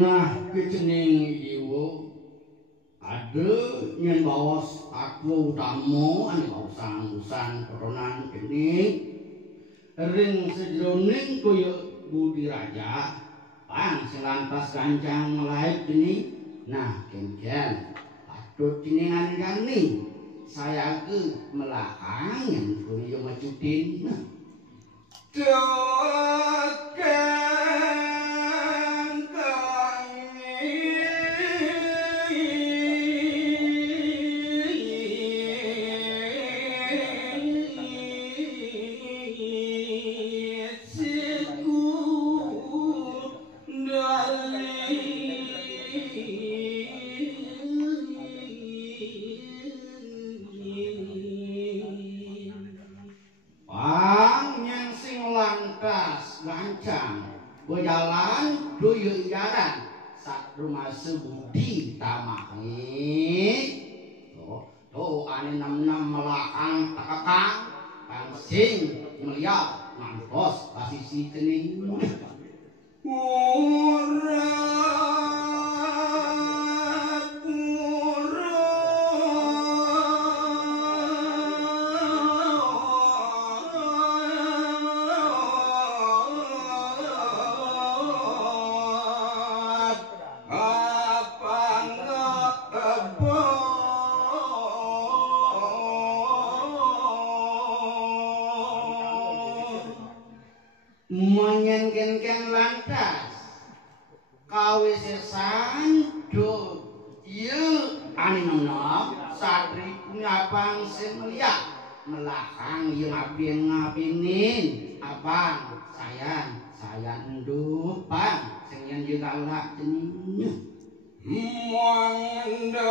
Nah, kejening iwo ada nyen bawas aku utama ane usan koronan kening ring sejroning koyo budi raja pan selantas kancang melaik ini. Nah, ken patut jeningan gani saya ke melahang yang koyo macutin. Nah, berjalan duyung jalan sak rumah sebudi tamahi tuh ane nam melakang takakang kang sing melihat ngampos kasih si cening menyengenkan lantas kawisesan do ieu ane nom satri ngabang sing melihat melakang ieu ngapin-ngapinin abang sayang nduh bang sing yen ieu galak jeningnya mondo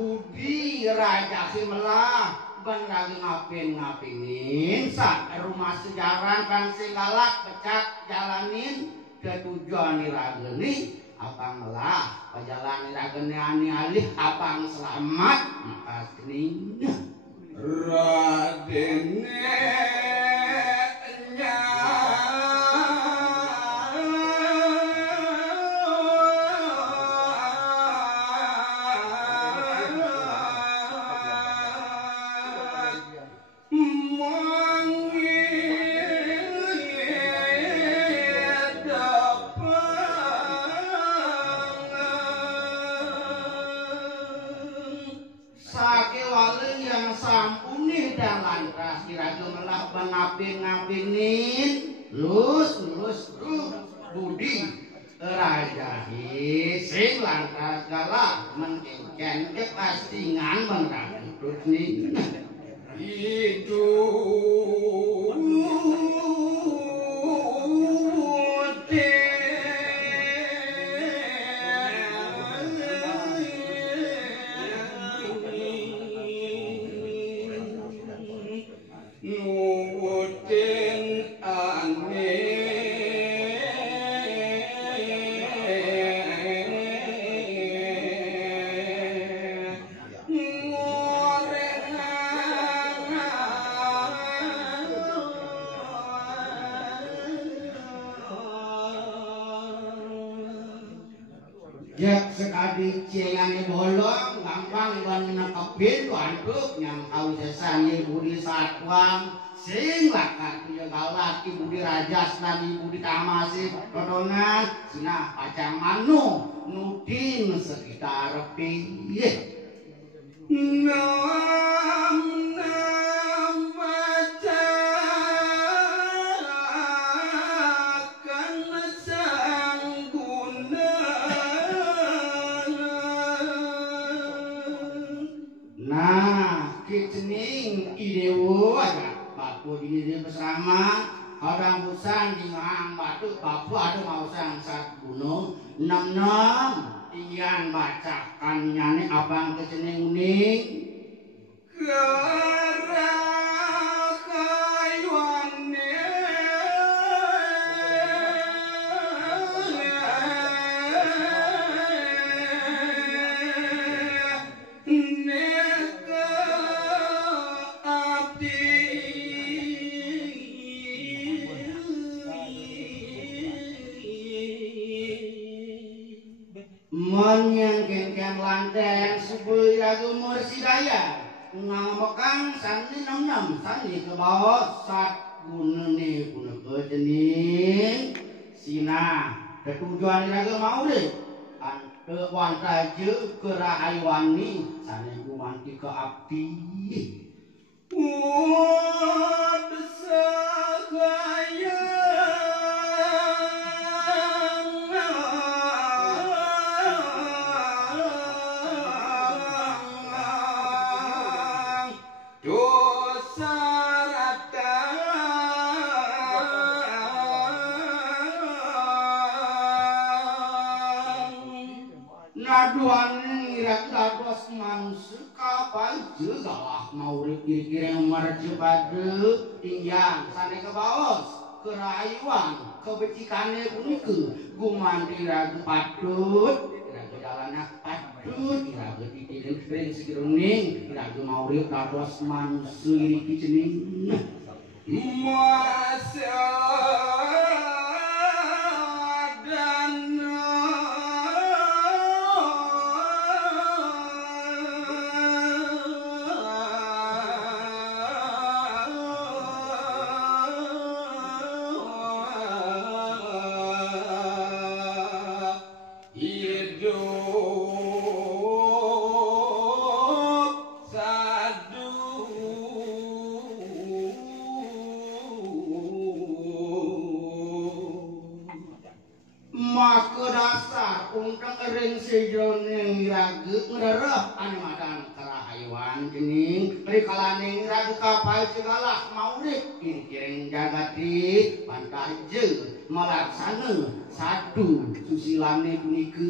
budi raja simelah ban lagi ngapin-ngapinin sak rumah sejaran kan sing galak pecak jalanin ke tujuan irageni apang melah pajalan irageni ani alih apang selamat maka kening radene ngapin-ngapinin lus budi raja sing lantas galak menengken kepastingan bangka terus nih itu jak sekali cilangnya bolong gampang ban nakepin waduk yang kawisesan budi satwang sing lakat punya galak budi rajas dan budi tamasi kodonan sinah pacang manu nudin sekitar piye nah cening idewo aja bapu di bersama orang busan di ngang batu bapu ada mau sang sat gunung 66 ian baca kanyane abang kecening uning menyangkengkan lanteng subul lagu mursidaya ngamekang sani 66 sani ke bawah sat gunane guna kejening sina ketujuan lagu mau deh ante wantaje kerahayuani sani gumanti ke abdi naduan ngirak dados manusia kapal juga lah mau kira-kira yang mercepade tinggian sana ke bawah kerayuan kebecikannya punike gumanti ragu patut ragu jalannya patut ragu dikirim kering sekiruning ragu mau dados manusia ini cening masa maka dasar ungkang ering sejoning ragu ngerep animadan kerahayuan jening perikalaning ragu kapal segala maurip kiring jagati pantaje melaksana satu susilane punike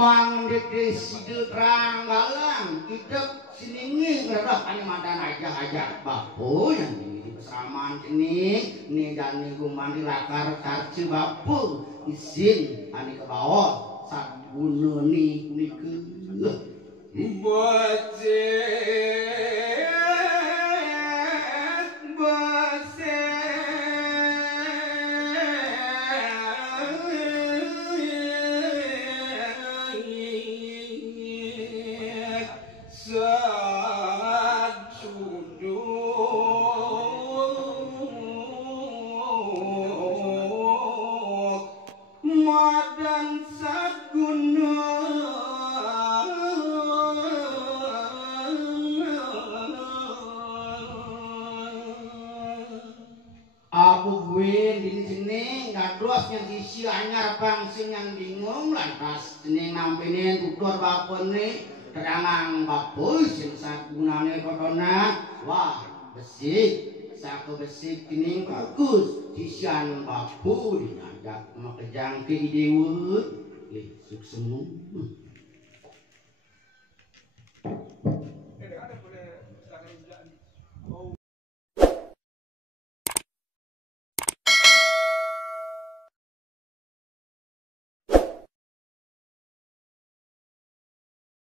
mang desi ranggalang hidup siningi ngeredah animadan aja bapu yang ini bersama cening ini dan nih gumandi lakar karci bapu izin ani ke bawah saat bunuh nih baca Abu gue di sini nggak terus yang isi anyar bangsin yang bingung lantas ini nampinin tutur bapun nih terangang bapus yang saat gunanya kotona wah besi satu besi ini bagus sisian bapu dinajak makejang ke idewa suksemu